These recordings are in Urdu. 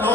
9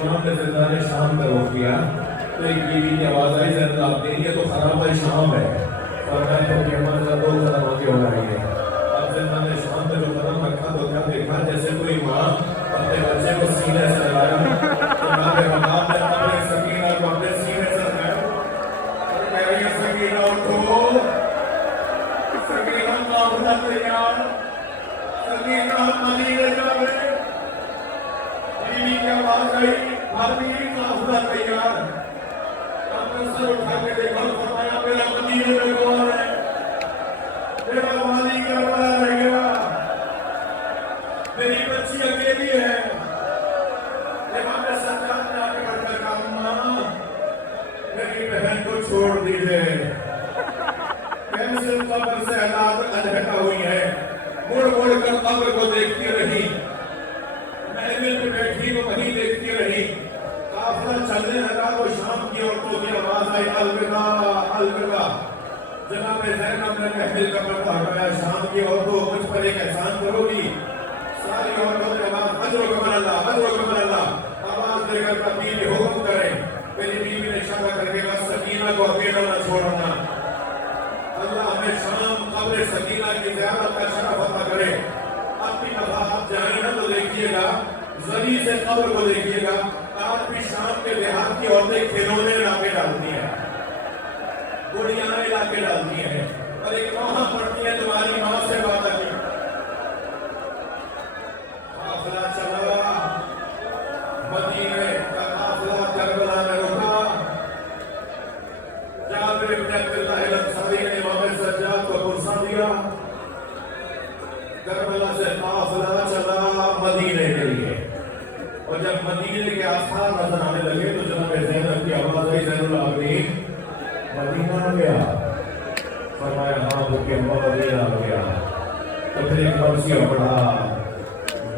امام نے زندان شام کا رخ کیا تو ایک بیوی کی آواز آئی زیادہ آپ دیں گے تو خراب ہے شام ہے فرمایا تو کہ ہمارے ساتھ دو قدم آگے ہو رہی ہے اب زندان شام میں جو قدم رکھا تو کیا دیکھا جیسے کوئی ماں اپنے بچے کو سینے سے لگایا جناب مقام نے اپنے سکینہ کو اپنے سینے سے لگایا اور کہہ رہی ہے سکینہ اٹھو سکینہ معاملہ تیار سکینہ مدینے جاوے بیوی کی آواز آئی بھابی معاملہ تیار اب نے سر اٹھا کے دیکھا فرمایا میرا مدینے میں کون ہے میرا والی کا بڑا رہ گیا میری بچی اکیلی ہے امام سجاد نے آگے بڑھ کر کہا ماں میری بہن کو چھوڑ دیجئے کیسے قبر سے علیحدہ ہوئی ہے مڑ مڑ کر قبر کو دیکھتی رہی محفل میں بیٹھی کو وہیں دیکھتی رہی قافلہ چلنے لگا تو شام کی عورتوں کی آواز آئی الوداع الوداع جناب زینب نے محفل کا پردہ ہٹایا شام کی عورتوں مجھ پر ایک احسان کرو گی ساری عورتوں نے آواز اجر و کمر اللہ آواز دے کر تبدیلی حکم کریں میری بیوی نے اشارہ کر کے کہا سکینہ کو اکیلا نہ چھوڑنا اللہ ہمیں شام قبر سکینہ کی زیارت کا شرف عطا کرے اپنی دفعہ آپ جائیں نا تو دیکھیے گا زمین سے قبر کو دیکھیے گا آج بھی شام کے دیہات کی عورتیں کھلونے لا کے ڈالتی ہیں گڑیاں لا کے ڈالتی ہیں اور ایک وہاں پڑتی ہے تمہاری ماں سے بات آتی قافلہ چلا مدینے کا قافلہ کربلا میں رکا جابر بن عبداللہ الانصاری نے امام سجاد کو پرسا دیا کربلا سے قافلہ چلا مدینے کے لیے اور جب مدینے کے آثار نظر آنے لگے تو جناب زینب کی آواز آئی زین العابدین مدینہ آ گیا فرمایا ہاں وہ کہ مدینہ آ گیا تو پھر ایک مرثیہ پڑھا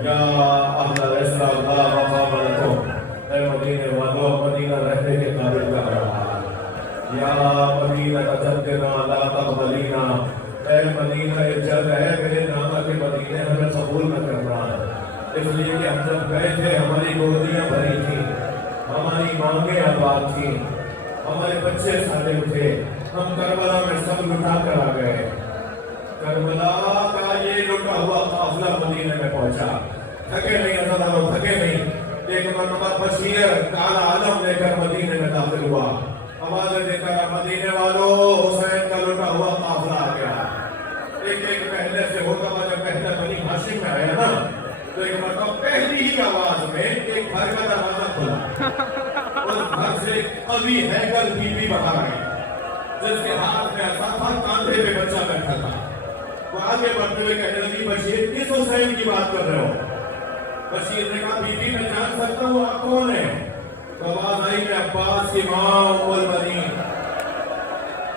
یا اہل الاسلام لا مقام لکم اے مدینے والو مدینہ رہنے کے قابل کا رہا یا مدینہ تجدنا لا تقبلینا اے مدینہ جب ہے میرے نانا کے مدینے ہمیں قبول نہ کرنا اس لیے کہ ہم جب گئے تھے ہماری گودیاں بھری تھیں ہماری مانگیں آباد تھیں ہمارے بچے سالے تھے ہم کربلا میں سب لٹا کر آ گئے کربلا کا یہ لٹا ہوا قافلہ مدینے میں پہنچا تھکے نہیں اللہ تھکے نہیں ایک مرتبہ بشیر کالا عالم لے کر مدینے میں داخل ہوا آوازیں دے کر مدینے والوں حسین کا لٹا ہوا قافلہ آ گیا ایک ایک پہلے سے ہوتا ہوا جب پہلے بنی ہاشم میں آیا نا تو ایک مرتبہ پہلی ہی آواز میں ایک گھر کا دروازہ کھلا اس گھر سے قوی ہیکل بی بی باہر آئی جس کے ہاتھ میں ایسا تھا کاندھے پہ بچہ بیٹھا تھا وہ آگے بڑھتے ہوئے کہنے لگی بشیر کس حسین کی بات کر رہے ہو بشیر نے کہا بی بی میں جان سکتا ہوں آپ کون ہیں تو آواز آئی کہ عباس کی ماں ام البنین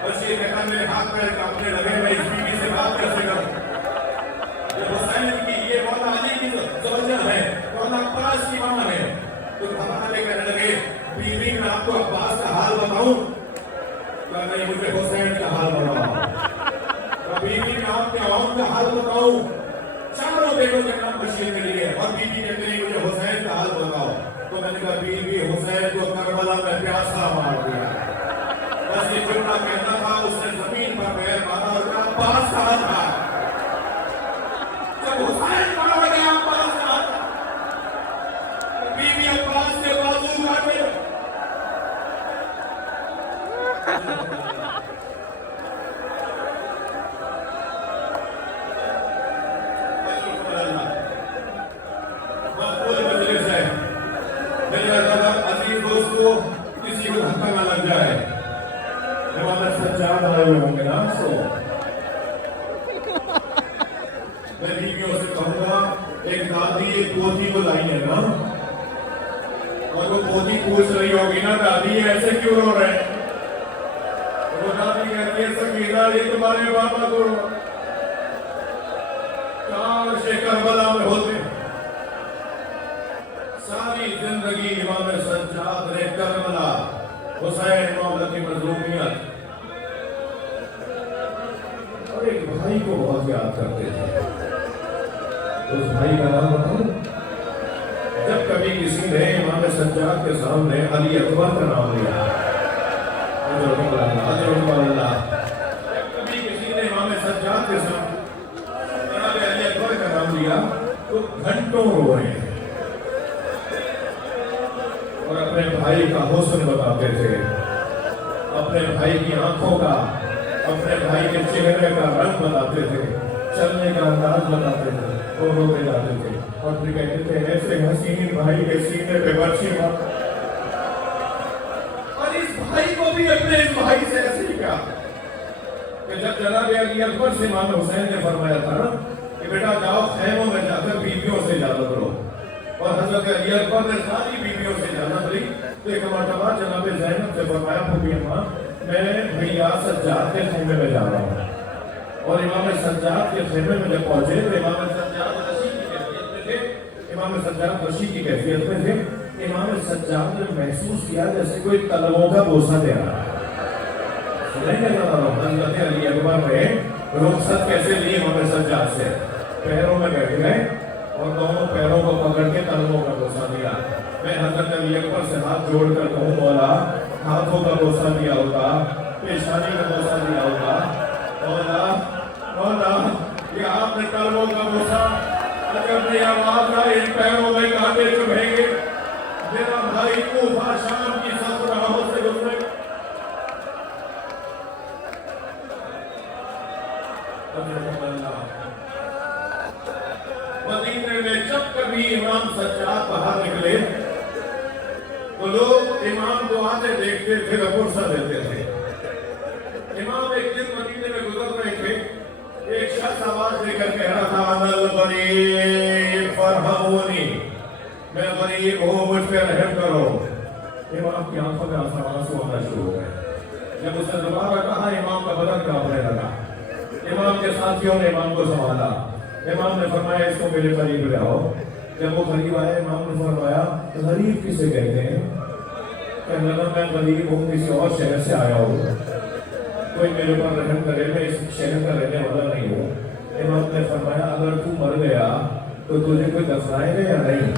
بشیر نے کہا میرے ہاتھ میں کانپنے لگے میں اس بی بی سے بات کیسے کروں یہ حسین کی یہ مولا علی کی زوجہ ہے مولا عباس کی ماں ہے تو ہمارے کہنے لگے بی بی میں آپ کو عباس کا حال بتاؤں کہا نہیں مجھے حسین کا حال بتاؤ بی بی میں آپ کے عوام کا حال بتاؤں چاروں بیٹوں کے نام بشیر کے لیے اور بی بی کے لیے مجھے حسین کا حال بتاؤ تو میں نے کہا بی بی حسین کو کربلا میں پیاسا مار دیا بس یہ جملہ کہنا تھا اس نے زمین پر پیر مارا اور کہا عباس کہاں تھا جب حسین مارا گیا عباس کہاں تھا بی بی عباس کے بازو کاٹے کسی کو دھکا نہ لگ جائے امام سجاد آئے ہوئے ہوں گے نا سو میں بیویوں سے کہوں گا ایک دادی ایک پوتی کو لائی ہے نا اور وہ پوتی پوچھ رہی ہوگی نا دادی ایسے کیوں رو رہے ہیں وہ دادی کہتی ہے سکینہ یہ تمہارے بابا کو کاش کربلا میں ہوتے ساری زندگی امام سجاد نے کربلا حسین مولا کی مظلومیت اور ایک بھائی کو بہت یاد کرتے تھے اس بھائی کا نام بتاؤں جب کبھی کسی نے امام سجاد کے سامنے علی اکبر کا نام لیا، جب کبھی کسی نے امام سجاد کے سامنے جناب علی اکبر کا نام لیا تو گھنٹوں رو رہے ہیں اور اپنے بھائی کا حسن بتاتے تھے، اپنے بھائی کی آنکھوں کا، اپنے بھائی کے چہرے کا رنگ بتاتے تھے، چلنے کا انداز بتاتے تھے، اور روتے جاتے تھے اور پھر کہتے تھے ایسے حسین بھائی کے سینے پہ برچھی مار، اور اس بھائی کو بھی اپنے اس بھائی سے ایسے ہی کہا کہ جب جناب علی اکبر سے امام حسین نے فرمایا تھا کہ بیٹا جاؤ خیموں میں جا کر بیویوں سے اجازت لو، اور حضرت علی اکبر نے ساری بیویوں سے اجازت لی تو ایک مرتبہ جناب زینب سے فرمایا پھوپھی اماں میں بھیا سجاد کے خیمے میں جا رہا ہوں، اور امام سجاد کے خیمے میں جب پہنچے تو امام سجاد رشی کی کیفیت میں تھے، امام سجاد رشی کی کیفیت میں تھے، امام سجاد نے محسوس کیا جیسے کوئی طلبوں کا بوسہ دے رہا ہے، سنیں گے حضرت علی اکبر نے رخصت کیسے لی امام سجاد سے، پیروں میں بیٹھ گئے اور دونوں پیروں کو پکڑ کے طلبوں کا بوسہ دیا۔ میں حضرت علی اکبر سے ہاتھ جوڑ کر کہوں مولا ہاتھوں کا بوسہ دیا ہوگا، پیشانی کا بوسہ دیا ہوگا، مولا یہ آپ نے طلبوں کا بوسہ، اگر نہیں آواز آئی ان پیروں میں کانٹے چبھیں گے، میرا بھائی کوفہ شام کی سخت راہوں سے گزرے گا۔ مدینے میں جب کبھی امام سجاد باہر نکلے تو لوگ امام کو آتے دیکھتے تھے اور فرصت دیتے تھے۔ امام ایک دن مدینے میں گزر رہے تھے، ایک شخص آواز دے کر کہہ رہا تھا انا الغریب فرحمونی، میں غریب ہوں مجھ پہ رحم کرو۔ امام کی آنکھوں میں آنسو آنا شروع ہو گئے۔ جب اس نے دوبارہ کہا امام کا بدن کانپنے لگا۔ امام کے ساتھیوں نے امام کو سنبھالا، امام نے فرمایا اس کو میرے قریب لے آؤ۔ جب وہ قریب آئے امام نے فرمایا غریب کسے کہتے ہیں؟ کہنے لگا میں غریب ہوں، کسی اور شہر سے آیا ہوں، کوئی میرے پر رحم کرے، میں اس شہر کا رہنے والا نہیں ہوں۔ امام نے فرمایا اگر تو مر گیا تو تجھے کوئی دفنائے گا یا نہیں؟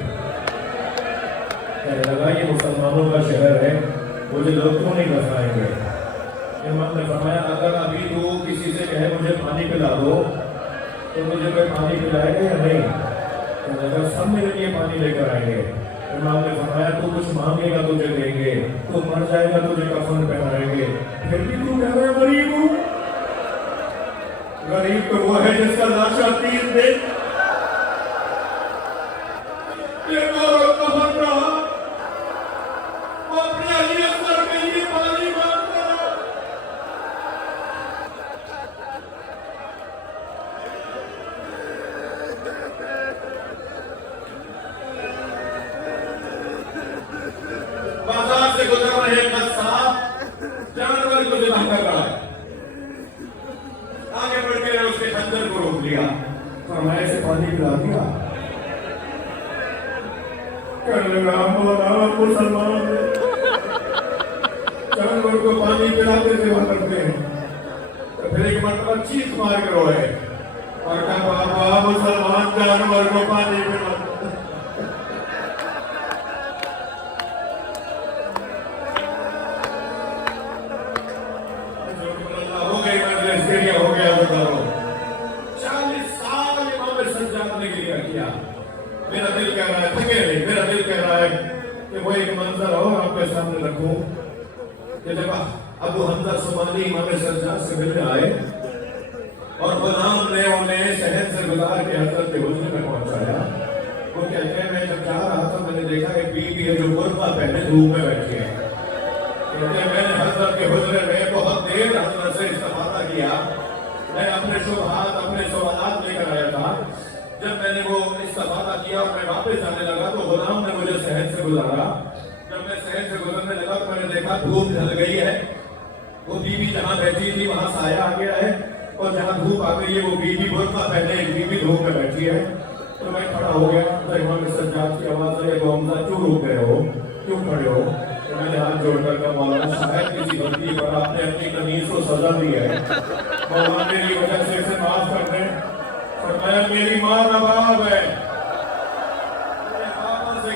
کہنے لگا یہ مسلمانوں کا شہر ہے، مجھے لوگ کیوں نہیں دفنائیں گے؟ امام نے فرمایا اگر ابھی تو کسی سے کہے مجھے پانی پلا دو تو مجھے کوئی پانی پلائے گا یا نہیں؟ اگر سب میرے لیے پانی لے کر آئیں گے۔ امام نے فرمایا تو کچھ مانگے گا تجھے دیں گے، تو مر جائے گا تجھے کفن پہنائیں گے، پھر بھی تو کہہ رہے غریب ہوں؟ غریب تو وہ ہے جس کا لاشا 3 دن کفن رہا، وہ اپنے علی اکبر کے لیے پانی مانگتا رہا۔ بازار سے گزر رہے قصاب جانور کو ذبح کر رہا ہے، آگے بڑھ کے اس کے خنجر کو روک لیا، فرمایا سے پانی پلا دیا۔ کہنے لگا مولا مسلمان جانور کو پانی پلاتے ذبح کرتے ہیں، تو پھر ایک مرتبہ چیخ مار کے روئے اور کہا بابا مسلمان جانور کو پانی پلاتے ہو گیا بتاؤ 40 سال امام سجاد نے گریہ کیا۔ میرا دل کہہ رہا ہے تھکے نہیں، میرا دل کہہ رہا ہے کہ وہ ایک منظر اور آپ کے سامنے رکھوں کہ جب ابو حمزہ سمانی امام سجاد سے ملنے آئے اور غلام نے انہیں شہر سے گزار کے حضرت کے حجرے میں پہنچایا، وہ کہتے ہیں میں جب جا رہا تھا میں نے دیکھا کہ بیوی ہے جو برقع پہنے دھوپ میں بیٹھی ہے، کہتے ہیں میں نے حضرت کے حجرے میں بہت دیر حضرت سے استفادہ کیا، میں اپنے شبہات اپنے سوالات لے کر آیا تھا، جب میں نے وہ استفادہ کیا اور میں واپس آنے لگا تو غلام نے مجھے شہر سے گزارا، جب میں شہر سے گزرنے لگا تو میں نے دیکھا دھوپ ڈھل گئی ہے، وہ بیوی جہاں بیٹھی تھی وہاں سایہ آ گیا ہے، اور جہاں دھوپ آ گئی ہے وہ بیوی برقع پہنے ایک بیوی دھوپ میں بیٹھی ہے، تو میں کھڑا ہو گیا، تو امام سجاد کی آواز آئی ابو حمزہ کیوں رک گئے ہو، کیوں کھڑے ہو؟ تو میں نے ہاتھ جوڑ کر کہا مولانا شاید کسی غلطی پر آپ نے اپنی قمیص کو سزا دی ہے، مولانا میری وجہ سے اسے معاف کر دیں۔ فرمایا میری ماں نواب ہے، میرے پاپا سے